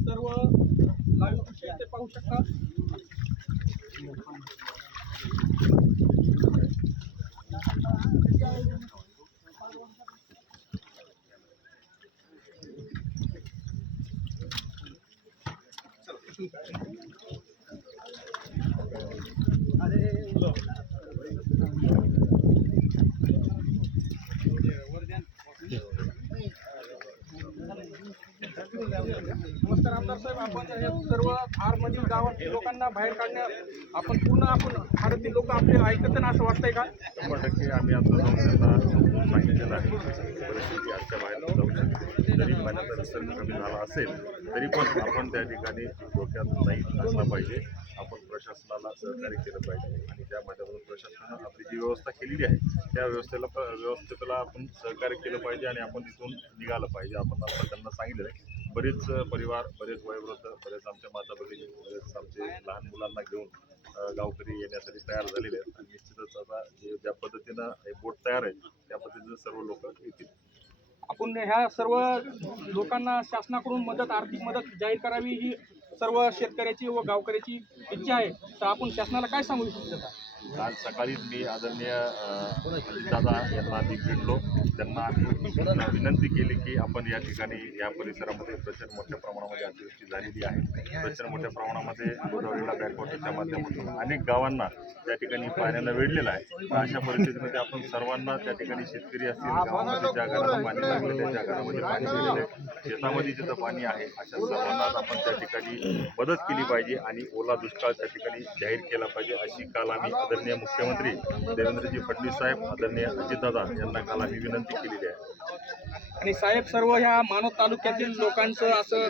सर्व लाईव्ह दृश्य ते पाहू शकता नमस्कार आमदार साहेब आपण सर्व थारमधील गावातील लोकांना बाहेर काढण्या आपण पूर्ण आपण भारतीय लोक आपले ऐकत ना असं वाटतंय का? शंभर टक्के आम्ही आता जाऊन त्यांना सांगितलेलं आहे. परिस्थिती आजच्या बाहेर जाऊ शकते. जरी पाण्याचा विसर्ग कमी झाला असेल तरी पण आपण त्या ठिकाणी डोक्यात नाही असला पाहिजे. आपण प्रशासनाला सहकार्य केलं पाहिजे. आणि त्या माध्यमातून प्रशासनानं आपली जी व्यवस्था केलेली आहे त्या व्यवस्थेला व्यवस्थेला आपण सहकार्य केलं पाहिजे आणि आपण तिथून निघालं पाहिजे. आपण आता त्यांना सांगितलं आहे. बरेच परिवार बरेच वयोवृद्ध बरेच आमच्या माता भगिनी बरेच आमचे लहान मुलांना घेऊन गावकरी येण्यासाठी तयार झालेले आहेत. आणि निश्चितच आता ज्या पद्धतीनं हे बोट तयार आहे त्या पद्धतीनं सर्व लोक येतील. आपण ह्या सर्व लोकांना शासनाकडून मदत आर्थिक मदत जाहीर करावी ही सर्व शेतकऱ्याची व गावकऱ्याची इच्छा आहे. तर आपण शासनाला काय सांगू इच्छिता? आज सकाळीच मी आदरणीय दादा यांना आधी भेटलो. त्यांना विनंती केली की आपण या ठिकाणी या परिसरामध्ये प्रचंड मोठ्या प्रमाणामध्ये अतिवृष्टी झालेली आहे. प्रचंड मोठ्या प्रमाणामध्ये गोदावरीला बॅकवॉटरच्या माध्यमातून अनेक गावांना त्या ठिकाणी पाण्यानं वेढलेलं आहे. अशा परिस्थितीमध्ये आपण सर्वांना त्या ठिकाणी शेतकरी असतील गावामध्ये ज्या घराला पाणी लागलेलं आहे ज्या घरामध्ये पाणी गेलेलं आहे शेतामध्ये जिथं पाणी आहे अशा सर्वांनाच आपण त्या ठिकाणी मदत केली पाहिजे आणि ओला दुष्काळ त्या ठिकाणी जाहीर केला पाहिजे अशी काल आम्ही आदरणीय मुख्यमंत्री देवेंद्रजी फडणवीस साहेब आदरणीय अजितदादा यांना काल आम्ही विनंती केलेली आहे. आणि साहेब सर्व ह्या मानवत तालुक्यातील लोकांचं असं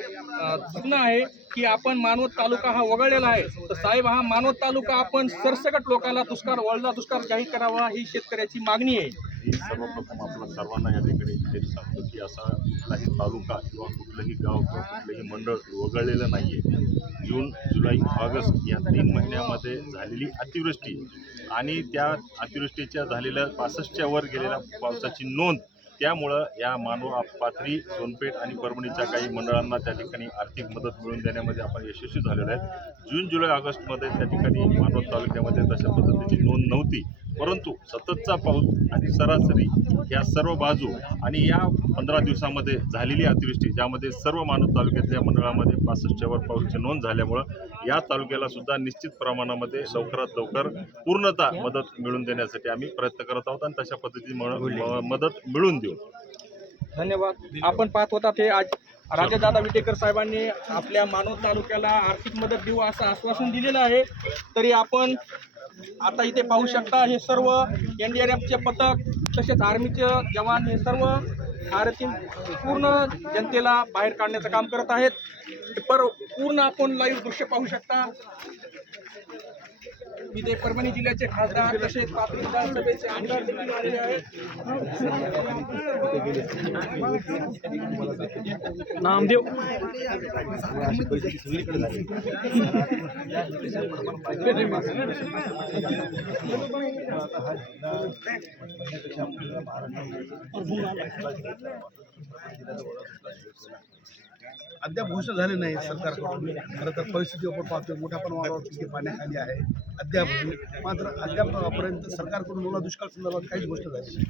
चुकणं आहे की आपण मानवत तालुका हा वगळलेला आहे. तर साहेब हा मानवत तालुका आपण सरसकट लोकांना दुष्काळ वळला दुष्काळ जाहीर करावा ही शेतकऱ्याची मागणी आहे. मी सर्वप्रथम आपल्या सर्वांना या ठिकाणी हेच सांगतो की असा कुठलाही तालुका किंवा कुठलंही गाव किंवा कुठलंही मंडळ वगळलेलं नाही आहे जून जुलै ऑगस्ट या तीन महिन्यामध्ये झालेली अतिवृष्टी आणि त्या अतिवृष्टीच्या झालेल्या पासष्टच्या वर गेलेल्या पावसाची नोंद त्यामुळं या मानव पाथरी सोनपेठ आणि परभणीच्या काही मंडळांना त्या ठिकाणी आर्थिक मदत मिळवून देण्यामध्ये आपण यशस्वी झालेलो आहे. जून जुलै ऑगस्टमध्ये त्या ठिकाणी मानवत तालुक्यामध्ये तशा पद्धतीची नोंद नव्हती. परंतु सततचा पाऊस आणि सरासरी या सर्व बाजू आणि या पंधरा दिवसामध्ये झालेली अतिवृष्टी ज्यामध्ये सर्व मानव तालुक्यातल्या मंडळामध्ये पासष्टच्यावर पाऊसची नोंद झाल्यामुळं या तालुक्याला सुद्धा निश्चित प्रमाणामध्ये लवकरात लवकर पूर्णतः मदत मिळवून देण्यासाठी आम्ही प्रयत्न करत आहोत आणि तशा पद्धतीने मदत मिळवून देऊ. धन्यवाद. आपण पाहत होता ते आज राजादादा विटेकर साहेबांनी आपल्या मानव तालुक्याला आर्थिक मदत देऊ असं आश्वासन दिलेलं आहे. तरी आपण आता इथे पाहू शकता हे सर्व एन डी आर एफचे पथक तसेच आर्मीचे जवान हे सर्व भारतीय पूर्ण जनतेला बाहेर काढण्याचं काम करत आहेत. पर पूर्ण आपण लाईव्ह दृश्य पाहू शकता. इथे परभणी जिल्ह्याचे खासदार तसेच पाथरी विधानसभेचे आमदार देखील आलेले आहेत. नामदेव. आता हा जिल्हा म्हणण्यापेक्षा आपल्याला महाराष्ट्रामध्ये अद्याप घोषणा झाली नाही सरकारकडून. खरं तर परिस्थिती आपण पाहतोय. मोठ्या प्रमाणावर पिके पाण्याखाली आहे. अद्याप म्हणजे मात्र अद्यापपर्यंत सरकारकडून मला दुष्काळ संदर्भात काहीच गोष्ट झाली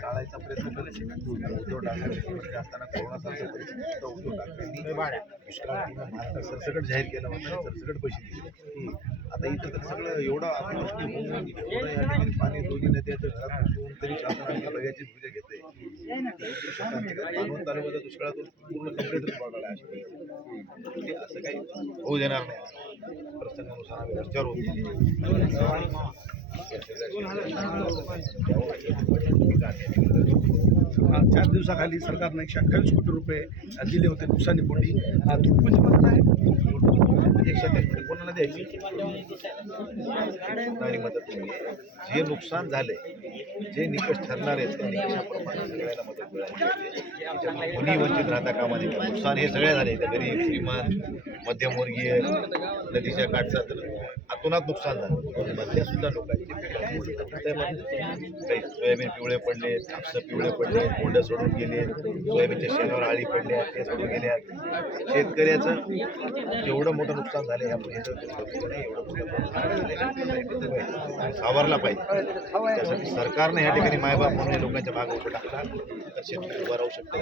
टाळायचा प्रयत्न केला उद्धव ठाकरे असताना कोरोना परिस्थितीत उद्धव ठाकरेंनी दुष्काळ महाराष्ट्रात सरसकट जाहीर केलं होतं सरसकट पैसे दिले. आता इथं तर सगळं एवढं अतिवृष्टी होऊन एवढं या ठिकाणी पाणी दोन्ही नद्याचं घरात घुसून तरी शासनाने आमच्या पूजा घेते मानवत तालुक्याच्या दुष्काळातून पूर्ण कंप्लेंटच बघायला असं काही होऊ देणार नाही. चार दिवसाखाली सरकारनं एकशे अठ्ठावीस कोटी रुपये दिले होते नुकसानी पोटी तुटपुंजी मदत आहे? एकशे तेहतीस कोणाला द्यायची? मदत जे नुकसान झाले जे निकष ठरणार आहेत त्या निकषाप्रमाणे सगळ्याला मदत मिळाली? कोणी वंचित राहता कामाने नुकसान हे सगळे झाले गरीब श्रीमान मध्यमवर्गीय नदीच्या काठचा तर आतोनात नुकसान झालं. मधल्या सुद्धा लोकांचे काही सोयाबीन पिवळे पडले कापसं पिवळे पडले कोंड सोडून गेले सोयाबीनच्या शेणावर आळी पडल्या ते सोडून गेल्या. शेतकऱ्याचं जेवढं मोठं नुकसान झालं या नाही एवढं सावरला पाहिजे. त्यासाठी सरकारने या ठिकाणी मायबाप म्हणून या लोकांच्या मागे उभं टाकला. तर शेतकरी उभा राहू शकतो.